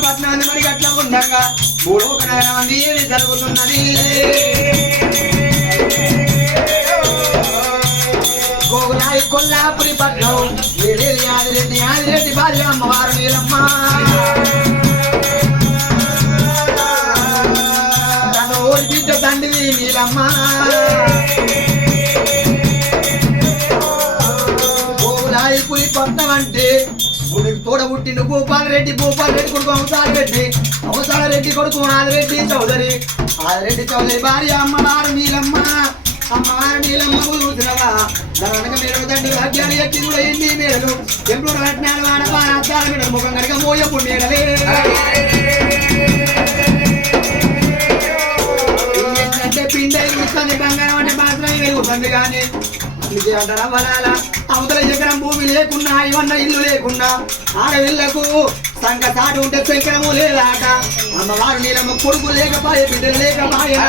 పట్నాన్ని మరి గట్ల ఉండగా భూలోక నగరం అంది ఏమి జరుగుతున్నది గోగులాయి కొల్లాపురి పట్నం ఆదిరెడ్డి భార్య అమ్మవారు నీలమ్మ తను ఓడి బిడ్డ తండ్రి నీలమ్మ గోగులాయి పులి పట్నం అంటే తోడబుట్టిండు భూపాల్ రెడ్డి కొడుకు అవతార రెడ్డి కొడుకు ఆదిరెడ్డి చౌదరి భార్య అమ్మవారు నీలమ్మ చూసినవా దానక మీరు తండ్రి రాజ్యాలు ఎట్టి కూడా ఎన్ని మేడలు ఎప్పుడు రత్నాలు వాడతాల మీద ముఖం కనుక మోయప్పుడు మేడలే ఏంటంటే పిండి వెలుగుతుంది బంగారం అంటే మాత్రమే వెలుగుతుంది కానీ అంటారా వరాల అవతల ఎకరం భూమి లేకున్నా ఇవన్న ఇల్లు లేకున్నా ఆడవిళ్లకు సంఘ సాటు ఉంటే శంకరము లేదాట అమ్మవారు నీలమ్మ కొడుకు లేకపోయే బిడ్డలు లేకపోయే